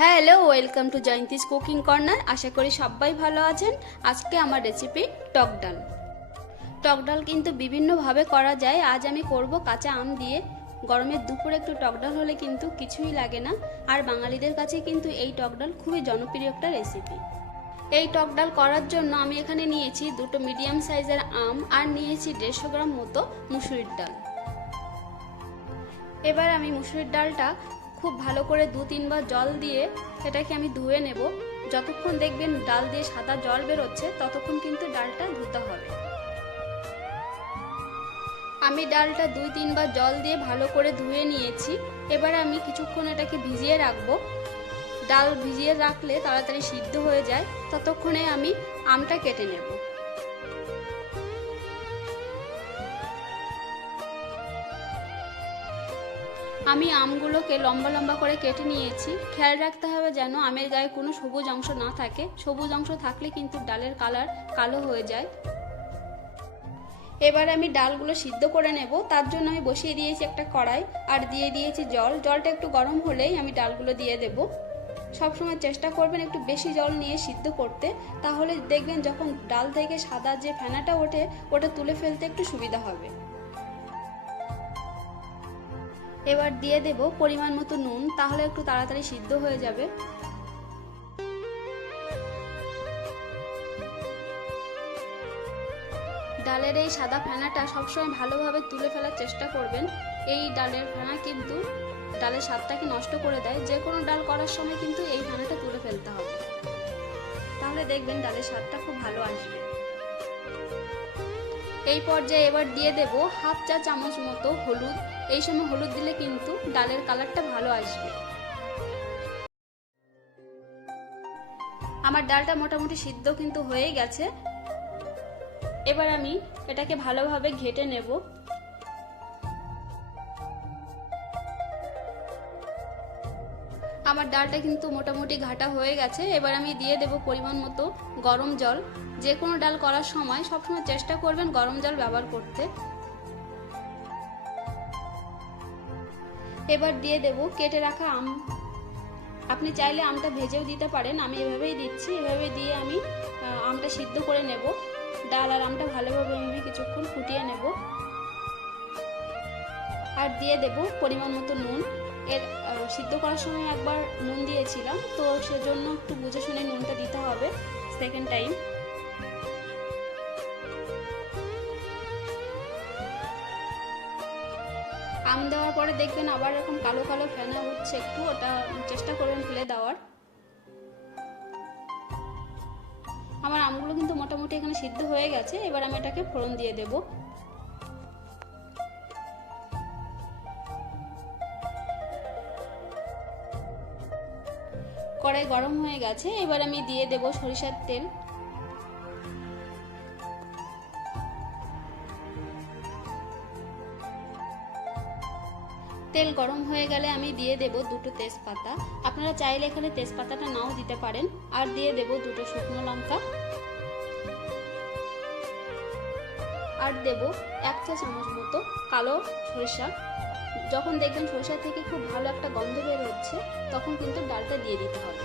Hello, welcome to Jayanti's cooking corner. আশা করি সবাই ভালো আছেন। আজকে আমার রেসিপি টক ডাল। টক ডাল কিন্তু বিভিন্নভাবে করা যায়। আজ আমি করব কাঁচা আম দিয়ে। গরমের দুপুরে একটু টক ডাল হলে কিন্তু কিছুই লাগে না। আর বাঙালিদের কাছে কিন্তু এই টক ডাল খুবই জনপ্রিয় একটা রেসিপি। এই টক ডাল করার জন্য আমি এখানে নিয়েছি দুটো মিডিয়াম সাইজের আম আর নিয়েছি 150 গ্রাম মতো মুসুরির ডাল। এবার আমি মুসুরির ডালটা খুব ভালো করে 2-3 বার জল দিয়ে এটাকে আমি ধুয়ে নেব। যতক্ষণ দেখবেন ডাল দিয়ে সাদা জল বেরোচ্ছে ততক্ষণ কিন্তু ডালটা ধুতে হবে। আমি ডালটা 2-3 বার জল দিয়ে ভালো করে ধুয়ে নিয়েছি। এবার আমি কিছুক্ষণ এটাকে ভিজিয়ে রাখবো। ডাল ভিজিয়ে রাখলে তাড়াতাড়ি সিদ্ধ হয়ে যায়। ততক্ষণে আমি আমটা কেটে নেব। আমি আমগুলোকে লম্বা লম্বা করে কেটে নিয়েছি। খেয়াল রাখতে হবে যেন আমের গায়ে কোনো সবুজ অংশ না থাকে। সবুজ অংশ থাকলে কিন্তু ডালের কালার কালো হয়ে যায়। এবার আমি ডালগুলো সিদ্ধ করে নেব। তার জন্য আমি বসিয়ে দিয়েছি একটা কড়াই আর দিয়ে দিয়েছি জল। জলটা একটু গরম হলেই আমি ডালগুলো দিয়ে দেব। সবসময় চেষ্টা করবেন একটু বেশি জল নিয়ে সিদ্ধ করতে, তাহলে দেখবেন যখন ডাল থেকে সাদা যে ফেনাটা ওঠে ওটা তুলে ফেলতে একটু সুবিধা হবে। এবার দিয়ে দেব পরিমাণ মতো নুন, তাহলে একটু তাড়াতাড়ি সিদ্ধ হয়ে যাবে। ডালের এই সাদা ফেনাটা সবসময় ভালোভাবে তুলে ফেলার চেষ্টা করবেন। এই ডালের ফেনা কিন্তু ডালের স্বাদটাকে নষ্ট করে দেয়। যে কোনো ডাল করার সময় কিন্তু এই ফেনাটা তুলে ফেলতে হবে, তাহলে দেখবেন ডালের স্বাদটা খুব ভালো আসবে। এই পর্যায়ে এবার দিয়ে দেব হাফ চা চামচ মতো হলুদ। এই সময় হলুদ দিলে কিন্তু ডালের কালারটা ভালো আসবে। আমার ডালটা মোটামুটি সিদ্ধ কিন্তু হয়ে গেছে। এবার আমি এটাকে ভালোভাবে ঘেটে নেব। আমার ডালটা কিন্তু মোটামুটি ঘাটা হয়ে গেছে। এবার আমি দিয়ে দেব পরিমাণ মতো গরম জল। যে কোনো ডাল করার সময় সবসময় চেষ্টা করবেন গরম জল ব্যবহার করতে। এবার দিয়ে দেব কেটে রাখা আম। আপনি চাইলে আমটা ভেজেও দিতে পারেন, আমি এভাবেই দিচ্ছি। এভাবে দিয়ে আমি আমটা সিদ্ধ করে নেব। ডাল আর আমটা ভালোভাবে আমি কিছুক্ষণ ফুটিয়ে নেব। আর দিয়ে দেব পরিমাণ মতো নুন। এর সিদ্ধ করার সময় একবার নুন দিয়েছিলাম, তো সেজন্য একটু বুঝে শুনে নুনটা দিতে হবে সেকেন্ড টাইম। আম দেওয়ার পরে দেখবেন আবার এরকম কালো কালো ফেনা উঠছে একটু, ওটা চেষ্টা করবেন ফেলে দেওয়ার। আমার আমগুলো কিন্তু মোটামুটি এখানে সিদ্ধ হয়ে গেছে। এবার আমি এটাকে ফোড়ন দিয়ে দেব। কড়াই গরম হয়ে গেছে। এবার আমি দিয়ে দেব সরিষার তেল। তেল গরম হয়ে গেলে আমি দিয়ে দেব দুটো তেজপাতা। আপনারা চাইলে এখানে তেজপাতাটা নাও দিতে পারেন। আর দিয়ে দেব দুটো শুকনো লঙ্কা। আর দেব 1 চা চামচ মতো কালো সরিষা। যখন দেখবেন সরিষা থেকে খুব ভালো একটা গন্ধ বের হচ্ছে তখন কিন্তু ডালটা দিয়ে দিতে হবে।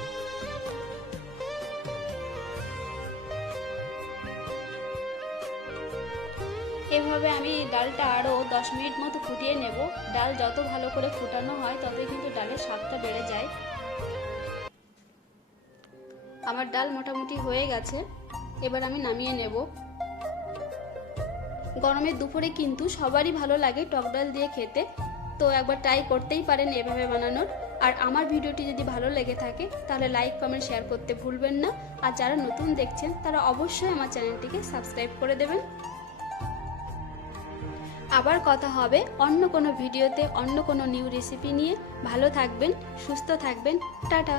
এভাবে আমি ডালটা আরও 10 মিনিট মতো ফুটিয়ে নেব। ডাল যত ভালো করে ফুটানো হয় ততই কিন্তু ডালের স্বাদটা বেড়ে যায়। আমার ডাল মোটামুটি হয়ে গেছে। এবার আমি নামিয়ে নেব। গরমের দুপুরে কিন্তু সবারই ভালো লাগে টক ডাল দিয়ে খেতে, তো একবার ট্রাই করতেই পারেন এভাবে বানানোর। আর আমার ভিডিওটি যদি ভালো লেগে থাকে তাহলে লাইক কমেন্ট শেয়ার করতে ভুলবেন না। আর যারা নতুন দেখছেন তারা অবশ্যই আমার চ্যানেলটিকে সাবস্ক্রাইব করে দেবেন। আবার কথা হবে অন্য কোনো ভিডিওতে অন্য কোনো নিউ রেসিপি নিয়ে। ভালো থাকবেন, সুস্থ থাকবেন। টাটা।